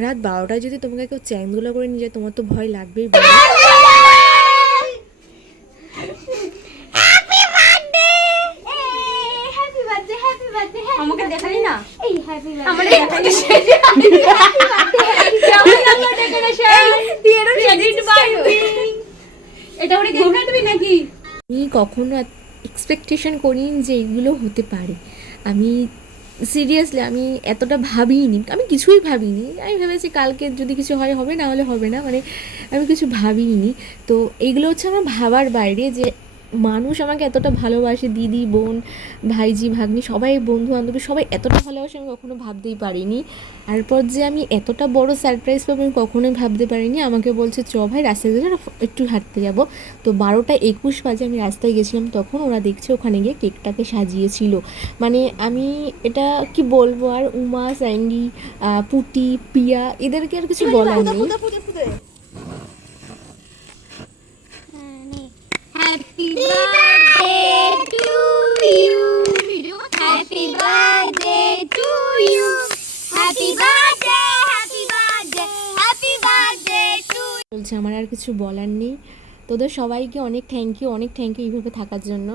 রাত 12টায় যদি তোমাকে কেউ চ্যাংদোলা করে নিয়ে যায় তোমার তো ভয় লাগবেই বলো। আমাকে দেখালি না, এই হ্যাপি আমারে বার্থডে দেখালি এটা ওরে কেক কাটবি নাকি? আমি কখনো এক্সপেকটেশন করিনি যে এগুলো হতে পারে। আমি সিরিয়াসলি আমি এতটা ভাবিনি, আমি কিছুই ভাবিনি। আমি ভেবেছি কালকে যদি কিছু হয় হবে, না হলে হবে না, মানে আমি কিছু ভাবিনি। তো এইগুলো হচ্ছে আমার ভাবার বাইরে যে মানুষ আমাকে এতটা ভালোবাসে, দিদি বোন ভাইজি ভাগ্নি সবাই বন্ধু বান্ধবী সবাই এতটা ভালোবাসে আমি কখনো ভাবতেই পারিনি। তারপর যে আমি এতটা বড় সারপ্রাইজ পাবো আমি কখনোই ভাবতে পারিনি। আমাকে বলছে চ ভাই রাস্তায় গেলে একটু হাঁটতে যাব। তো 12টা 21 বাজে আমি রাস্তায় গেছিলাম, তখন ওরা দেখছে ওখানে গিয়ে কেকটাকে সাজিয়েছিল। মানে আমি এটা কি বলবো, আর উমা স্যান্ডি পুটি পিয়া এদেরকে আর কিছু বলার নেই। Happy birthday to you, happy birthday to you, happy birthday, happy birthday, happy birthday to. বলছে আমার আর কিছু বলার নেই। তোদের সবাইকে অনেক থ্যাংক ইউ, অনেক থ্যাংক ইউ এইভাবে থাকার জন্য।